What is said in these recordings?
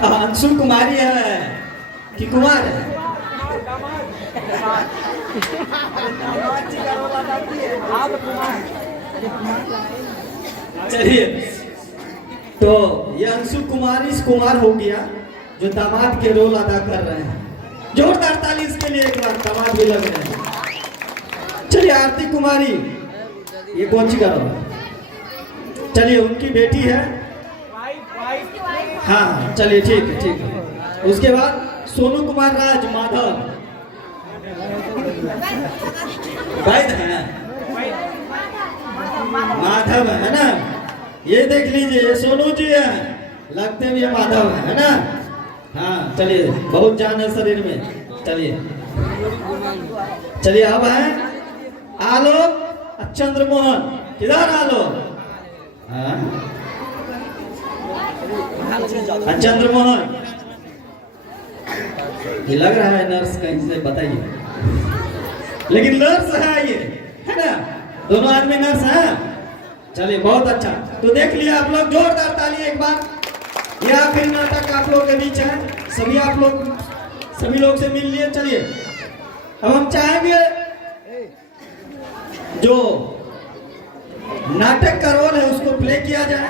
अंशु कुमारी है कि कुमार है? चलिए, तो ये अंशु कुमारी कुमार हो गया जो दामाद के रोल अदा कर रहे हैं। जोरदार ताली इसके लिए एक बार, दामाद भी लग रहे हैं। चलिए आरती कुमारी, ये कौन सी करो? चलिए उनकी बेटी है। हाँ चलिए ठीक है ठीक है। उसके बाद सोनू कुमार राज माधव वैद है, माधव है ना? ये देख लीजिए, ये सोनू जी है, लगते भी ये माधव है ना? हाँ चलिए, बहुत जान है शरीर में। चलिए चलिए, अब है आलोक चंद्रमोहन। किधर आलोक? चंद्रमोहन, ये लग रहा है नर्स कहीं से, बताइए। लेकिन नर्स है ये, है ना? दोनों आदमी नर्स हैं। चलिए बहुत अच्छा। तो देख लिया आप लोग, जोरदार ताली एक बार। ये आखिरी नाटक आप लोगों के बीच है, सभी आप लोग सभी लोग से मिल लिए। चलिए अब हम चाहेंगे जो नाटक का रोल है उसको प्ले किया जाए।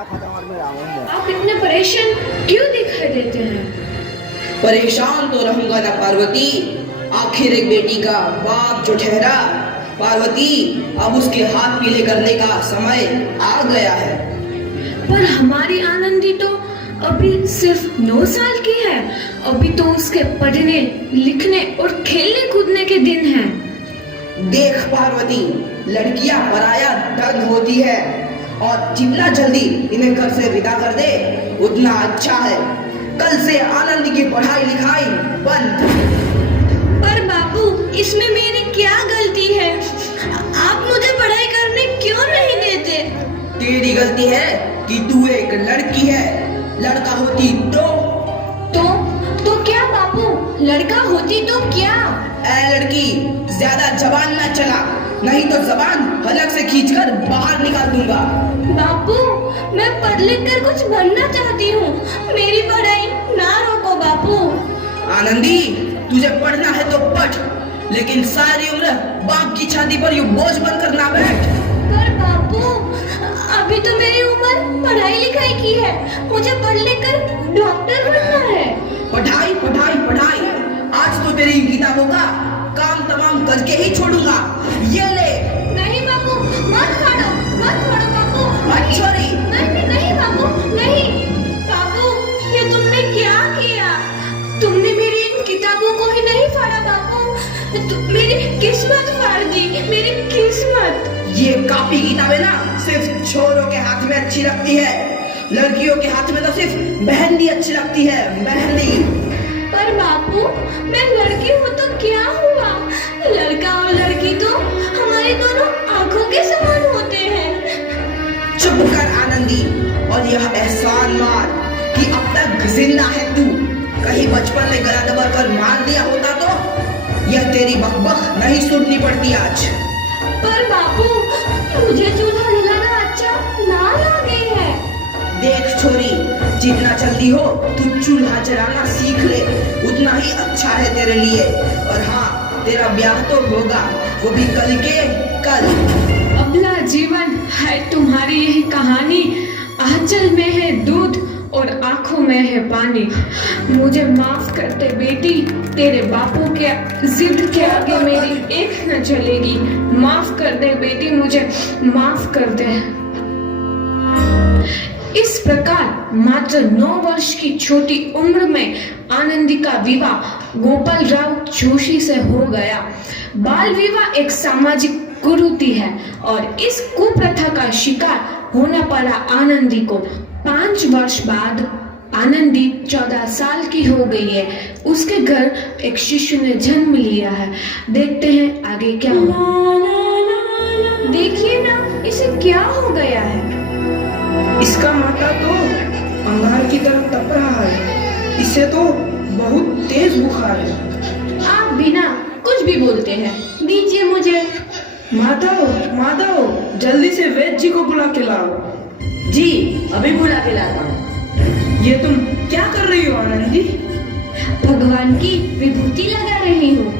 आप इतने परेशान क्यों दिखाई देते हैं? परेशान तो रहूंगा ना पार्वती, आखिर एक बेटी का बाप जो ठहरा। पार्वती, अब उसके हाथ पीले करने का समय आ गया है। पर हमारी आनंदी तो अभी सिर्फ 9 साल की है। अभी तो उसके पढ़ने लिखने और खेलने कूदने के दिन हैं। देख पार्वती, लड़कियां पराया धन होती है और जितना जल्दी इन्हें घर से विदा कर दे उतना अच्छा है। कल से आनंद की पढ़ाई लिखाई बंद। पर बापू, इसमें मेरी क्या गलती है? आप मुझे पढ़ाई करने क्यों नहीं देते? तेरी गलती है कि तू एक लड़की है। लड़का होती तो क्या बापू? लड़का होती तो क्या? ऐ लड़की, ज्यादा जबान ना चला, नहीं तो जबान हलक से खींचकर बाहर निकाल दूंगा। बापू, मैं पढ़ लिख कर कुछ बनना चाहती हूँ, मेरी पढ़ाई ना रोको बापू। आनंदी, तुझे पढ़ना है तो पढ़, लेकिन सारी उम्र बाप की छाती पर यूं बोझ बनकर ना बैठ। पर बापू, अभी तो मेरी उम्र पढ़ाई लिखाई की है, मुझे पढ़ लिख कर डॉक्टर बनना है। पढ़ाई पढ़ाई पढ़ाई, आज तो तेरी किताबों का काम तमाम करके ही छोड़ूंगा। ये ले। नहीं बापू, मत फाड़ो बापू। छोरी। नहीं नहीं बापू, नहीं। बापू, ये तुमने क्या किया? तुमने मेरी इन किताबों को ही नहीं फाड़ा बापू, मेरी किस्मत फाड़ दी, मेरी किस्मत। ये कॉपी किताबें ना सिर्फ छोरों के हाथ में अच्छी लगती है, लड़कियों के हाथ में तो सिर्फ मेहंदी अच्छी लगती है, मेहंदी। पर बापू, मैं लड़की हूँ तो क्या हुआ? लड़का और लड़की तो हमारी दोनों आंखों के समान होते हैं। चुप कर आनंदी, और यह एहसान मान कि अब तक जिंदा है तू। कहीं बचपन में गला दबाकर मार दिया होता तो यह तेरी बकबक नहीं सुननी पड़ती आज। पर बापू, मुझे चूल्हा जलाना अच्छा ना लगे है। देख छोरी, जितना जल्दी हो तू चूल्हा जलाना सीख ले, उतना ही अच्छा है तेरे लिए। और हाँ, तेरा ब्याह तो होगा, वो भी कल के कल। अबला जीवन है तुम्हारी यही कहानी, आंचल में है दूध और आंखों में है पानी। मुझे माफ कर दे बेटी, तेरे बापू के जिद के आगे मेरी एक न चलेगी। माफ कर दे बेटी, मुझे माफ कर दे। इस प्रकार मात्र 9 वर्ष की छोटी उम्र में आनंदी का विवाह गोपाल राव जोशी से हो गया। बाल विवाह एक सामाजिक कुरीति है और इस कुप्रथा का शिकार होना पड़ा आनंदी को। 5 वर्ष बाद आनंदी 14 साल की हो गई है। उसके घर एक शिशु ने जन्म लिया है। देखते हैं आगे क्या हुआ। देखिए ना, इसे क्या हो गया है? इसका माथा तो अंगार की तरफ तप रहा है। इसे तो बहुत तेज बुखार है। आप बिना कुछ भी बोलते हैं, दीजिए मुझे। माधव, जल्दी से वैद्य जी को बुला के लाओ। जी, अभी बुला के लाता हूँ। ये तुम क्या कर रही हो आनंदी? भगवान की विभूति लगा रही हूँ।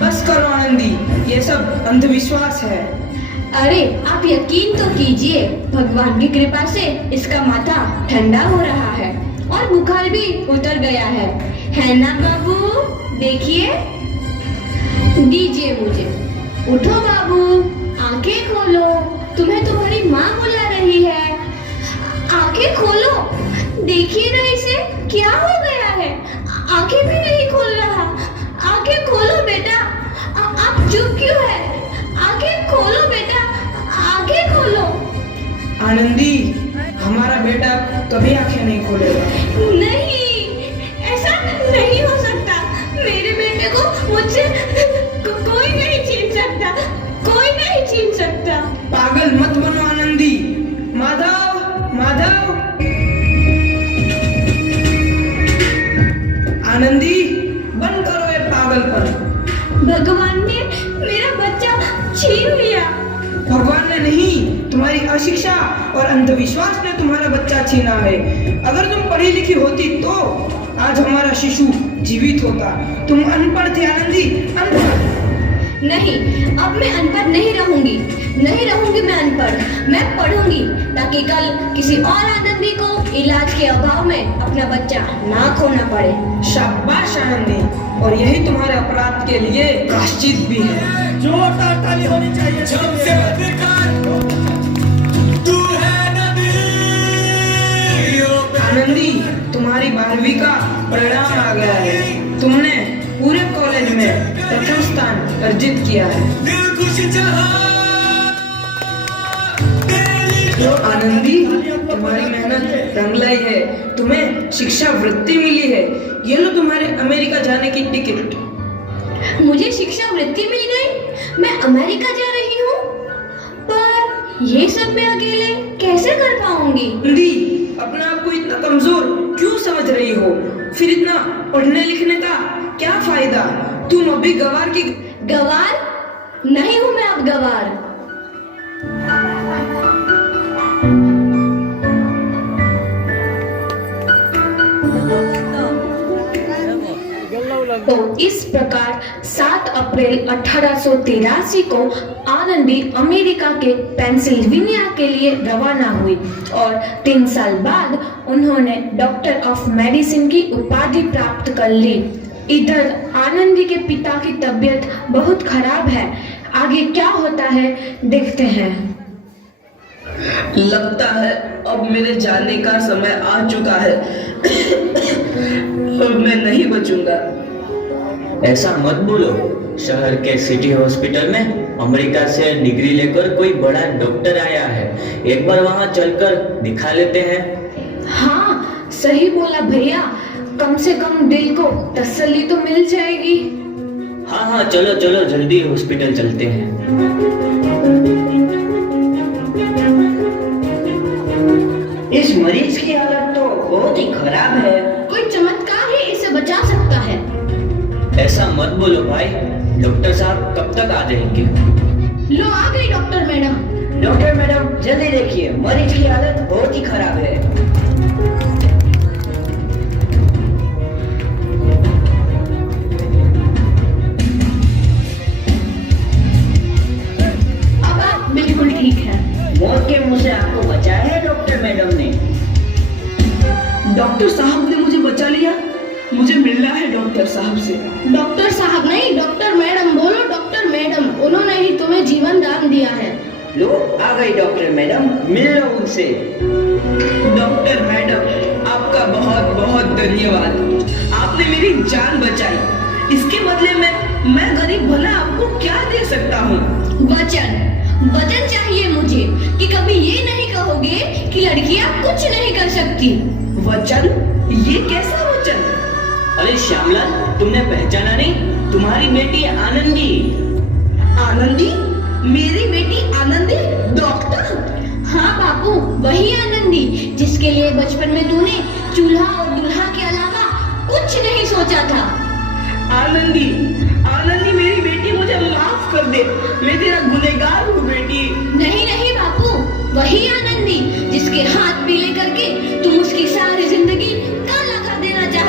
बस करो आनंदी, ये सब अंधविश्वास है। अरे आप यकीन तो कीजिए, भगवान की कृपा से इसका माथा ठंडा हो रहा है और बुखार भी उतर गया है ना बाबू? देखिए, दीजिए मुझे। उठो बाबू, आंखें खोलो, तुम्हें तुम्हारी माँ बुला रही है। आंखें खोलो, देखिए ना इसे क्या हो गया है, आंखें भी नहीं खोल रहा। आंखें खोलो बेटा, आप चुप क्यों है? आंखें खोलो बेटा, आंखें खोलो। आनंदी, हमारा बेटा कभी आंखें नहीं खोलेगा। नहीं, ऐसा नहीं हो सकता। मेरे बेटे को मुझसे कोई नहीं छीन सकता, कोई नहीं छीन सकता। पागल मत बनो आनंदी। माधव, माधव। आनंदी, बंद करो ये पागलपन। भगवान ने मेरा बच्चा छीन लिया। भगवान ने नहीं, तुम्हारी अशिक्षा और अंधविश्वास ने तुम्हारा बच्चा छीना है। अगर तुम पढ़ी लिखी होती तो आज हमारा शिशु जीवित होता। तुम अनपढ़ थे आनंदी, अनपढ़। नहीं, अब मैं अनपढ़ नहीं रहूंगी, नहीं रहूंगी मैं अनपढ़। मैं पढ़ूंगी ताकि कल किसी और आनंदी को इलाज के अभाव में अपना बच्चा ना खोना पड़े। शाबाश आनंदी, और यही तुम्हारे अपराध के लिए प्रायश्चित भी है। जोरदार ताली होनी चाहिए। आनंदी, तुम्हारी 12वीं का परिणाम आ गया है। तुमने पूरे कॉलेज में प्रथम स्थान अर्जित किया है। आनंदी, तुम्हारी मेहनत रंग लाई है। तुम्हें शिक्षा वृत्ति मिली है। ये लो तुम्हारे अमेरिका जाने की टिकट। मुझे शिक्षा वृत्ति मिल गई, मैं अमेरिका जा रही हूँ। पर ये सब मैं अकेले कैसे कर पाऊंगी? आनंदी, अपने आप को इतना कमजोर क्यों समझ रही हो? फिर इतना पढ़ने लिखने का क्या फायदा? तुम अभी गवार की गवार नहीं हूँ मैं अब गवार। तो इस प्रकार 7 अप्रैल 1883 को आनंदी अमेरिका के पेंसिल्वेनिया के लिए रवाना हुई और 3 साल बाद उन्होंने डॉक्टर ऑफ मेडिसिन की उपाधि प्राप्त कर ली। इधर आनंदी के पिता की तबीयत बहुत खराब है। आगे क्या होता है देखते हैं। लगता है अब मेरे जाने का समय आ चुका है। अब मैं नहीं बचूंगा। ऐसा मत बोलो। शहर के सिटी हॉस्पिटल में अमेरिका से डिग्री लेकर कोई बड़ा डॉक्टर आया है। एक बार वहां चलकर दिखा लेते हैं। हाँ, सही बोला भैया, कम से कम दिल को तसल्ली तो मिल जाएगी। हाँ हाँ, चलो चलो जल्दी हॉस्पिटल चलते हैं। इस मरीज की हालत तो बहुत ही खराब है। कोई चमत्कार ही इसे बचा सकता है। ऐसा मत बोलो भाई, डॉक्टर साहब कब तक आ जाएंगे? लो आ गई डॉक्टर मैडम। डॉक्टर मैडम जल्दी देखिए, मरीज की हालत बहुत ही खराब है। अब आप बिल्कुल ठीक है। मौत के मुंह से आपको बचाया है डॉक्टर मैडम ने। डॉक्टर साहब ने मुझे बचा लिया। मुझे मिलना है डॉक्टर साहब से। डॉक्टर साहब नहीं, डॉक्टर मैडम बोलो। डॉक्टर मैडम, उन्होंने ही तुम्हें जीवन दान दिया है। लो आ गई डॉक्टर मैडम, मिल लो उनसे। डॉक्टर मैडम, आपका बहुत बहुत धन्यवाद। आपने मेरी जान बचाई। इसके बदले में मैं गरीब भला आपको क्या दे सकता हूँ? वचन चाहिए मुझे कि कभी ये नहीं कहोगे कि लड़कियां कुछ नहीं कर सकती। वचन? ये कैसा वचन? अरे श्यामलाल, तुमने पहचाना नहीं? तुम्हारी बेटी आनंदी। आनंदी? मेरी बेटी आनंदी डॉक्टर? हाँ बापू, वही आनंदी जिसके लिए बचपन में तूने चूल्हा और दूल्हा के अलावा कुछ नहीं सोचा था। आनंदी, आनंदी मेरी बेटी, मुझे माफ कर दे। मैं तेरा गुनहगार हूँ बेटी। नहीं नहीं बापू, वही आनंदी जिसके हाथ पीले करके तुम उसकी सारी जिंदगी काला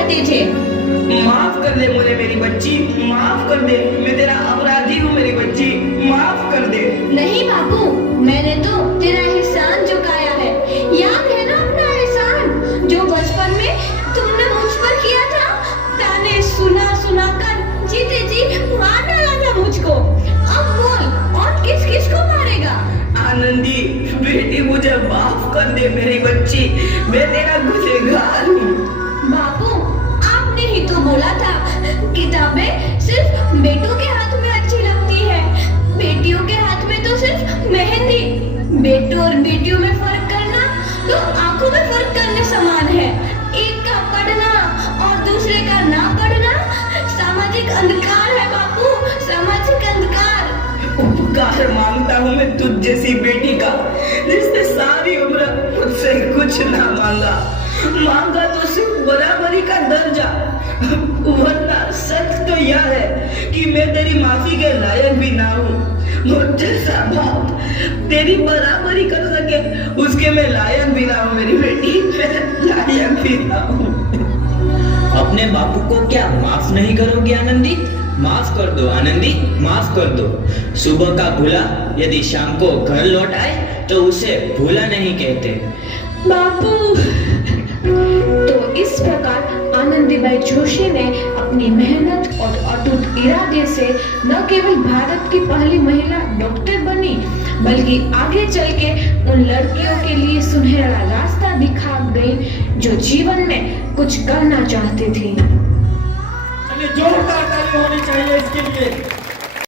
चाहते थे। माफ कर दे मुझे मेरी बच्ची, माफ कर दे, मैं तेरा अपराधी हूँ मेरी बच्ची, माफ कर दे। नहीं बापू, मैंने तो तेरा एहसान चुकाया है। याद है ना अपना एहसान जो बचपन में तुमने मुझ पर किया था? ताने सुना सुना कर जीते जी मार डाला था मुझको। अब बोल, और किस किस को मारेगा? आनंदी बेटी मुझे माफ कर दे मेरी बच्ची, मैं तेरा गुनहगार हूँ। बापू, आपने ही तो बोला था किताबें सिर्फ बेटों के हाथ में अच्छी लगती है, बेटियों के हाथ में तो सिर्फ मेहंदी। बेटों और बेटियों में फर्क करना तो आंखों में फर्क करने समान है। एक का पढ़ना और दूसरे का ना पढ़ना सामाजिक अंधकार है बापू, सामाजिक अंधकार। उपकार मांगता हूँ मैं तुझ जैसी बेटी का, जिसने सारी उम्र मुझसे कुछ ना मांगा तो सिर्फ बराबरी का दर्जा। वरना सच तो यह है कि मैं तेरी माफी के लायक भी ना हूँ। मुझ जैसा बाप तेरी बराबरी कर सके उसके मैं लायक भी ना हूँ मेरी बेटी, मैं लायक भी ना हूँ। अपने बापू को क्या माफ नहीं करोगे आनंदी? माफ कर दो आनंदी, माफ कर दो। सुबह का भूला यदि शाम को घर लौट आए तो उसे भूला नहीं कहते। बापू, तो इस प्रकार आनंदीबाई जोशी ने अपनी मेहनत और अटूट इरादे से न केवल भारत की पहली महिला डॉक्टर बनी, बल्कि आगे चल के उन लड़कियों के लिए सुनहरा रास्ता दिखा गई जो जीवन में कुछ करना चाहती थी। जोरदार ताली होनी चाहिए इसके लिए।